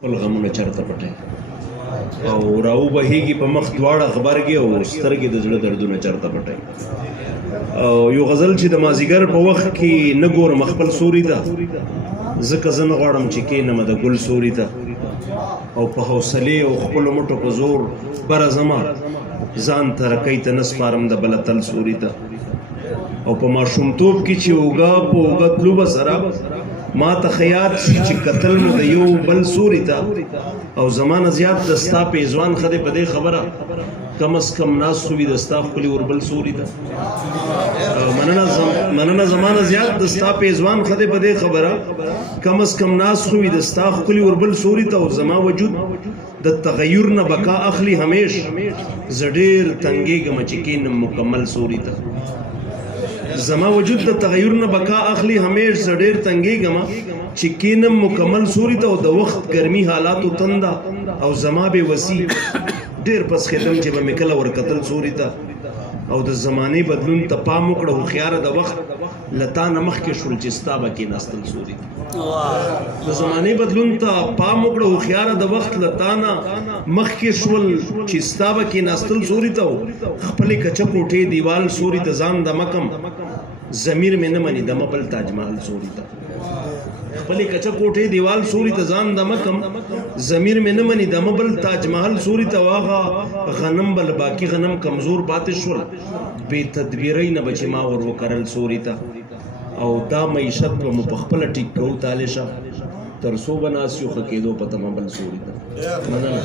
خپل غمونه چرته پټي او راو بهیږي په مخ دواړه غبرګي او سترګې د زړه دردونه چرته پټي او یو غزل چې د مازیګر په وخت کې نه ګورم خپل سوري ته ځکه زه نه غواړم چې کښېنم د ګل سوري ته او په حوصلې او خپلو مټو په زور بره زما ځان ته رکۍ ته نه سپارم د بله تل سوري ته او په ماشومتوب کې چې اوږه په اوږه تلو به سره ما ته خیال شي چې کتل مو د یو بل سوري ته او زمانه زیات د ستا پیزوان ښه دی په دې خبره کم از کم ناست وي د ستا ښکلي وربل سوري ته مننه زمانه زیات د ستا پیزوان ښه دی په دې خبره کم از کم ناست وي د ستا ښکلي وربل سوري ته او زما وجود د تغیر نه بقا اخلي همیش زه ډېر تنګېږم چې کښېنم مکمل سوري ته زما وجود د تغیر نه بقا اخلي همیش زه ډېر تنګېږم چې کښېنم مکمل سوري ته او د وخت ګرمي حالاتو تنده او زما بې وسي ډېر پس خېدم چې به مې کله ورکتل سوري ته او د زمانې بدلون ته پام وکړه هوښیاره د وخت له تا نه مخکې شول چې ستا به کېناستل سوري ته د زمانې بدلون ته پام وکړه هوښیاره د وخت له تا نه مخکې شول چې ستا به کېناستل سوري ته خپلې کچه کوټې دیوال سوري ته ځان د مکم ضمیر مې نه مني د مبل تاج محل سوري ته خپلې کچه کوټې دیوال سوري ته ځان د مکم ضمیر مې نه مني د مبل تاج محل سوري ته واغه غنم بل باقي غنم کمزور پاتې شول بې تدبیرۍ نه به چې ما ور وکرل سوري ته او دا معیشت به مو په خپله ټیک کوو تالشه تر څو به ناست یو ښه کېدو په تمه بل سوري ته مننه